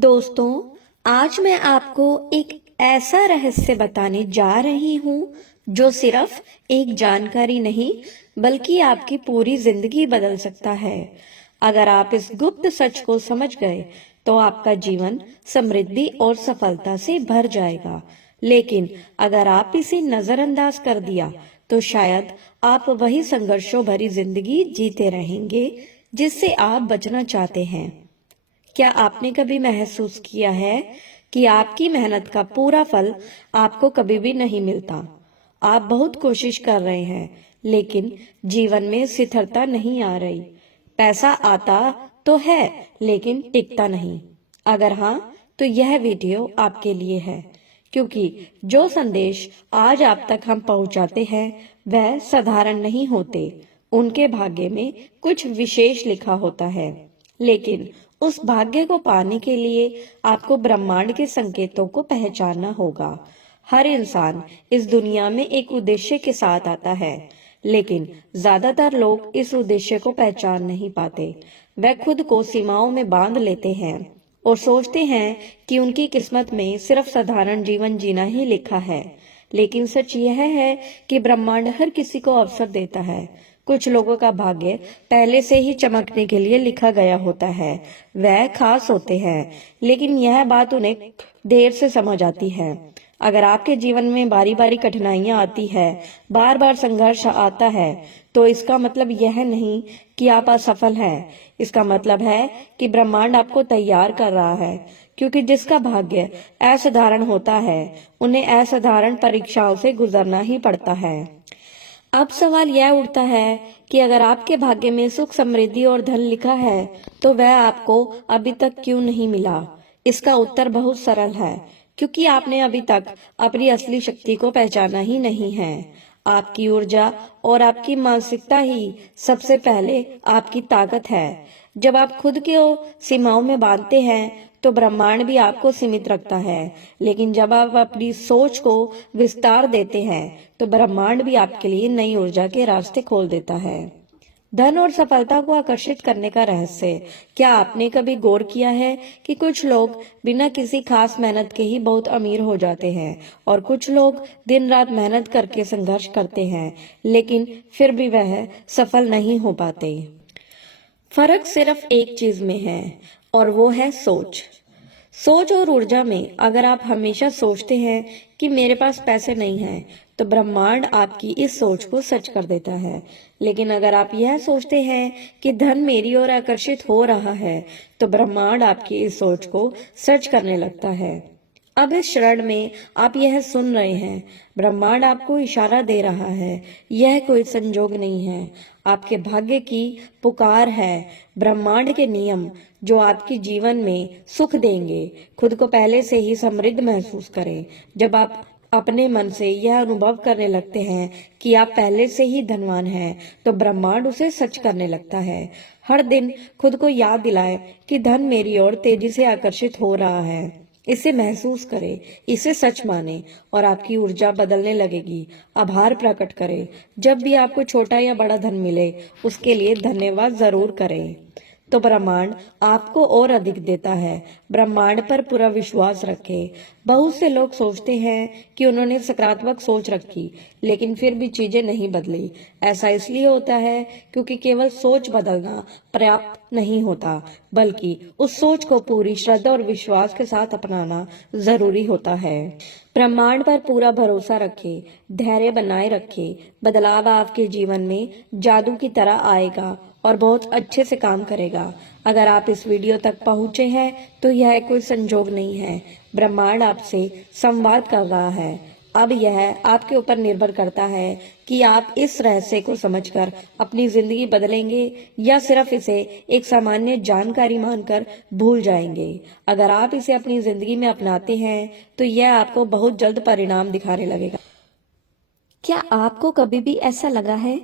दोस्तों, आज मैं आपको एक ऐसा रहस्य बताने जा रही हूँ जो सिर्फ एक जानकारी नहीं बल्कि आपकी पूरी जिंदगी बदल सकता है। अगर आप इस गुप्त सच को समझ गए तो आपका जीवन समृद्धि और सफलता से भर जाएगा। लेकिन अगर आप इसे नजरअंदाज कर दिया तो शायद आप वही संघर्षों भरी जिंदगी जीते रहेंगे जिससे आप बचना चाहते हैं। क्या आपने कभी महसूस किया है कि आपकी मेहनत का पूरा फल आपको कभी भी नहीं मिलता? आप बहुत कोशिश कर रहे हैं लेकिन जीवन में स्थिरता नहीं आ रही। पैसा आता तो है लेकिन टिकता नहीं। अगर हाँ, तो यह वीडियो आपके लिए है, क्योंकि जो संदेश आज आप तक हम पहुंचाते हैं वह साधारण नहीं होते। उनके भाग्य में कुछ विशेष लिखा होता है, लेकिन उस भाग्य को पाने के लिए आपको ब्रह्मांड के संकेतों को पहचानना होगा। हर इंसान इस दुनिया में एक उद्देश्य के साथ आता है, लेकिन ज्यादातर लोग इस उद्देश्य को पहचान नहीं पाते। वे खुद को सीमाओं में बांध लेते हैं और सोचते हैं कि उनकी किस्मत में सिर्फ साधारण जीवन जीना ही लिखा है। लेकिन सच यह है कि ब्रह्मांड हर किसी को अवसर देता है। कुछ लोगों का भाग्य पहले से ही चमकने के लिए लिखा गया होता है। वह खास होते हैं, लेकिन यह बात उन्हें देर से समझ आती है। अगर आपके जीवन में बारी बारी कठिनाइयां आती है, बार बार संघर्ष आता है, तो इसका मतलब यह नहीं कि आप असफल हैं। इसका मतलब है कि ब्रह्मांड आपको तैयार कर रहा है, क्योंकि जिसका भाग्य असाधारण होता है उन्हें असाधारण परीक्षाओं से गुजरना ही पड़ता है। अब सवाल यह उठता है कि अगर आपके भाग्य में सुख, समृद्धि और धन लिखा है तो वह आपको अभी तक क्यों नहीं मिला? इसका उत्तर बहुत सरल है, क्योंकि आपने अभी तक अपनी असली शक्ति को पहचाना ही नहीं है। आपकी ऊर्जा और आपकी मानसिकता ही सबसे पहले आपकी ताकत है। जब आप खुद को सीमाओं में बांधते हैं तो ब्रह्मांड भी आपको सीमित रखता है, लेकिन जब आप अपनी सोच को विस्तार देते हैं तो ब्रह्मांड भी आपके लिए नई ऊर्जा के रास्ते खोल देता है। धन और सफलता को आकर्षित करने का रहस्य। क्या आपने कभी गौर किया है कि कुछ लोग बिना किसी खास मेहनत के ही बहुत अमीर हो जाते हैं और कुछ लोग दिन रात मेहनत करके संघर्ष करते हैं लेकिन फिर भी वह सफल नहीं हो पाते? फर्क सिर्फ एक चीज में है, और वो है सोच। सोच और ऊर्जा में। अगर आप हमेशा सोचते हैं कि मेरे पास पैसे नहीं हैं, तो ब्रह्मांड आपकी इस सोच को सच कर देता है। लेकिन अगर आप यह सोचते हैं कि धन मेरी ओर आकर्षित हो रहा है, तो ब्रह्मांड आपकी इस सोच को सच करने लगता है। अब इस क्षण में आप यह सुन रहे हैं, ब्रह्मांड आपको इशारा दे रहा है। यह कोई संजोग नहीं है, आपके भाग्य की पुकार है। ब्रह्मांड के नियम जो आपके जीवन में सुख देंगे। खुद को पहले से ही समृद्ध महसूस करें। जब आप अपने मन से यह अनुभव करने लगते हैं कि आप पहले से ही धनवान हैं, तो ब्रह्मांड उसे सच करने लगता है। हर दिन खुद को याद दिलाएं कि धन मेरी ओर तेजी से आकर्षित हो रहा है। इसे महसूस करें, इसे सच माने और आपकी ऊर्जा बदलने लगेगी। आभार प्रकट करें। जब भी आपको छोटा या बड़ा धन मिले, उसके लिए धन्यवाद जरूर करें, तो ब्रह्मांड आपको और अधिक देता है। ब्रह्मांड पर पूरा विश्वास रखें। बहुत से लोग सोचते हैं कि उन्होंने सकारात्मक सोच रखी, लेकिन फिर भी चीजें नहीं बदली। ऐसा इसलिए होता है क्योंकि केवल सोच बदलना पर्याप्त नहीं होता, बल्कि उस सोच को पूरी श्रद्धा और विश्वास के साथ अपनाना जरूरी होता है। ब्रह्मांड पर पूरा भरोसा रखें, धैर्य बनाए रखें। बदलाव आपके जीवन में जादू की तरह आएगा और बहुत अच्छे से काम करेगा। अगर आप इस वीडियो तक पहुंचे हैं तो यह कोई संजोग नहीं है, ब्रह्मांड आपसे संवाद कर रहा है। अब यह आपके ऊपर निर्भर करता है कि आप इस रहस्य को समझकर अपनी जिंदगी बदलेंगे या सिर्फ इसे एक सामान्य जानकारी मानकर भूल जाएंगे। अगर आप इसे अपनी जिंदगी में अपनाते हैं तो यह आपको बहुत जल्द परिणाम दिखाने लगेगा। क्या आपको कभी भी ऐसा लगा है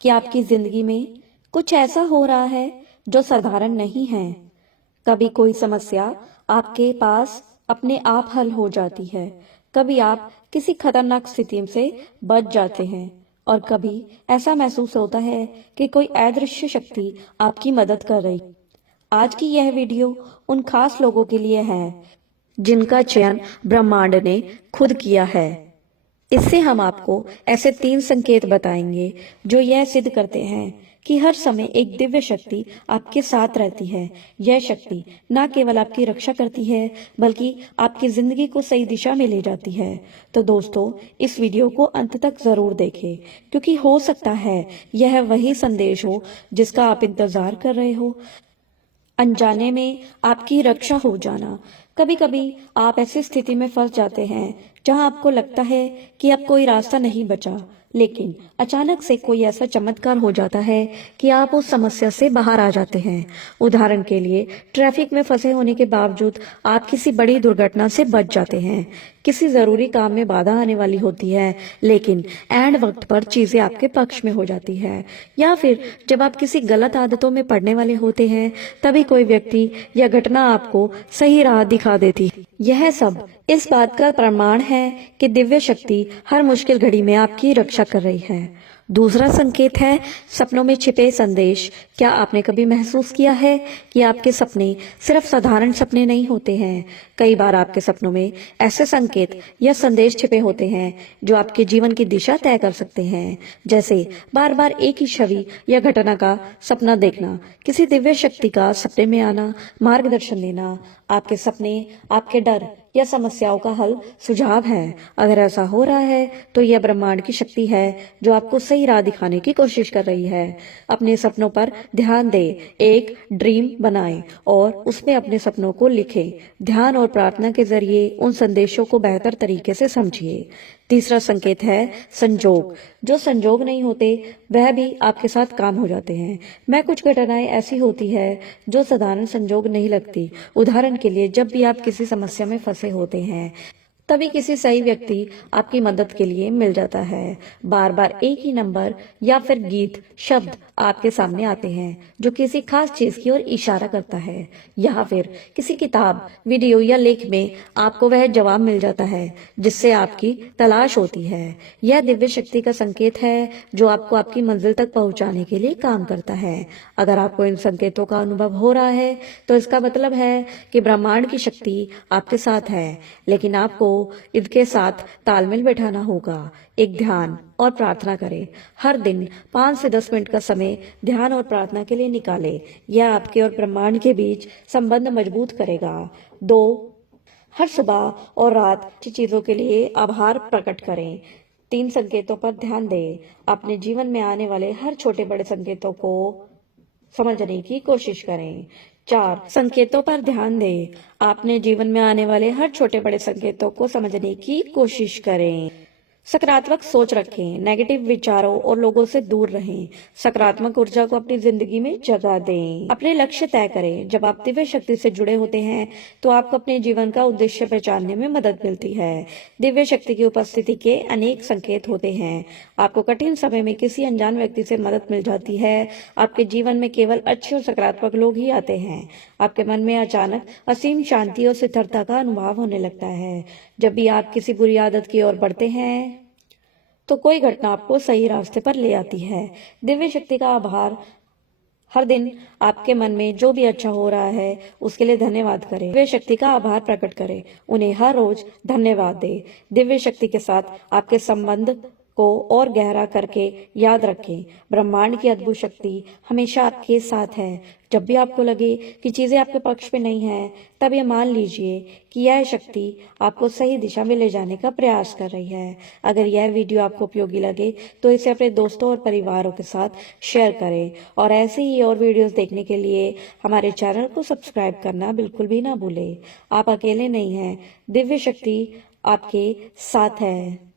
कि आपकी जिंदगी में कुछ ऐसा हो रहा है जो साधारण नहीं है? कभी कोई समस्या आपके पास अपने आप हल हो जाती है, कभी आप किसी खतरनाक स्थिति से बच जाते हैं, और कभी ऐसा महसूस होता है कि कोई अदृश्य शक्ति आपकी मदद कर रही। आज की यह वीडियो उन खास लोगों के लिए है जिनका चयन ब्रह्मांड ने खुद किया है। इससे हम आपको ऐसे 3 संकेत बताएंगे जो यह सिद्ध करते हैं कि हर समय एक दिव्य शक्ति आपके साथ रहती है। यह शक्ति न केवल आपकी रक्षा करती है बल्कि आपकी जिंदगी को सही दिशा में ले जाती है। तो दोस्तों, इस वीडियो को अंत तक जरूर देखें, क्योंकि हो सकता है यह वही संदेश हो जिसका आप इंतजार कर रहे हो। अनजाने में आपकी रक्षा हो जाना। कभी कभी आप ऐसी स्थिति में फंस जाते हैं जहां आपको लगता है कि अब कोई रास्ता नहीं बचा, लेकिन अचानक से कोई ऐसा चमत्कार हो जाता है कि आप उस समस्या से बाहर आ जाते हैं। उदाहरण के लिए, ट्रैफिक में फंसे होने के बावजूद आप किसी बड़ी दुर्घटना से बच जाते हैं। किसी जरूरी काम में बाधा आने वाली होती है, लेकिन एंड वक्त पर चीजें आपके पक्ष में हो जाती है। या फिर जब आप किसी गलत आदतों में पड़ने वाले होते हैं, तभी कोई व्यक्ति या घटना आपको सही राह दिखा देती है। यह सब इस बात का प्रमाण है कि दिव्य शक्ति हर मुश्किल घड़ी में आपकी रक्षा कर रही है। दूसरा संकेत है सपनों में छिपे संदेश। क्या आपने कभी महसूस किया है कि आपके सपने सिर्फ साधारण सपने नहीं होते हैं? कई बार आपके सपनों में ऐसे संकेत या संदेश छिपे होते हैं जो आपके जीवन की दिशा तय कर सकते हैं। जैसे बार बार एक ही छवि या घटना का सपना देखना, किसी दिव्य शक्ति का सपने में आना, मार्गदर्शन देना। आपके सपने आपके डर या समस्याओं का हल सुझाव है। अगर ऐसा हो रहा है तो यह ब्रह्मांड की शक्ति है जो आपको सही राह दिखाने की कोशिश कर रही है। अपने सपनों पर ध्यान दें, एक ड्रीम बनाएं और उसमें अपने सपनों को लिखें। ध्यान और प्रार्थना के जरिए उन संदेशों को बेहतर तरीके से समझिए। तीसरा संकेत है संजोग। जो संजोग नहीं होते वह भी आपके साथ काम हो जाते हैं। मैं कुछ घटनाएं ऐसी होती है जो साधारण संजोग नहीं लगती। उदाहरण के लिए, जब भी आप किसी समस्या में फंसे होते हैं, तभी किसी सही व्यक्ति आपकी मदद के लिए मिल जाता है। बार बार एक ही नंबर या फिर गीत, शब्द आपके सामने आते हैं जो किसी खास चीज की ओर इशारा करता है। या फिर किसी किताब, वीडियो या लेख में आपको वह जवाब मिल जाता है जिससे आपकी तलाश होती है। यह दिव्य शक्ति का संकेत है जो आपको आपकी मंजिल तक पहुंचाने के लिए काम करता है। अगर आपको इन संकेतों का अनुभव हो रहा है तो इसका मतलब है कि ब्रह्मांड की शक्ति आपके साथ है, लेकिन आपको इनके साथ तालमेल बैठाना होगा। एक ध्यान और प्रार्थना करें। हर दिन 5 से 10 मिनट का समय ध्यान और प्रार्थना के लिए निकालें। यह आपके और ब्रह्मांड के बीच संबंध मजबूत करेगा। 2, हर सुबह और रात की चीजों के लिए आभार प्रकट करें। 3 संकेतों पर ध्यान दें। अपने जीवन में आने वाले हर छोटे बड़े संकेतों को समझने की कोशिश करें। 4, संकेतों पर ध्यान दें। आपने जीवन में आने वाले हर छोटे बड़े संकेतों को समझने की कोशिश करें। सकारात्मक सोच रखें, नेगेटिव विचारों और लोगों से दूर रहें। सकारात्मक ऊर्जा को अपनी जिंदगी में जगह दें। अपने लक्ष्य तय करें। जब आप दिव्य शक्ति से जुड़े होते हैं तो आपको अपने जीवन का उद्देश्य पहचानने में मदद मिलती है। दिव्य शक्ति की उपस्थिति के अनेक संकेत होते हैं। आपको कठिन समय में किसी अनजान व्यक्ति से मदद मिल जाती है। आपके जीवन में केवल अच्छे और सकारात्मक लोग ही आते हैं। आपके मन में अचानक असीम शांति और स्थिरता का अनुभव होने लगता है। जब भी आप किसी बुरी आदत की ओर बढ़ते हैं तो कोई घटना आपको सही रास्ते पर ले आती है। दिव्य शक्ति का आभार। हर दिन आपके मन में जो भी अच्छा हो रहा है उसके लिए धन्यवाद करें। दिव्य शक्ति का आभार प्रकट करें। उन्हें हर रोज धन्यवाद दें। दिव्य शक्ति के साथ आपके संबंध को और गहरा करके याद रखें, ब्रह्मांड की अद्भुत शक्ति हमेशा आपके साथ है। जब भी आपको लगे कि चीजें आपके पक्ष में नहीं हैं, तब ये मान लीजिए कि यह शक्ति आपको सही दिशा में ले जाने का प्रयास कर रही है। अगर यह वीडियो आपको उपयोगी लगे तो इसे अपने दोस्तों और परिवारों के साथ शेयर करें और ऐसे ही और वीडियोस देखने के लिए हमारे चैनल को सब्सक्राइब करना बिल्कुल भी ना भूलें। आप अकेले नहीं हैं, दिव्य शक्ति आपके साथ है।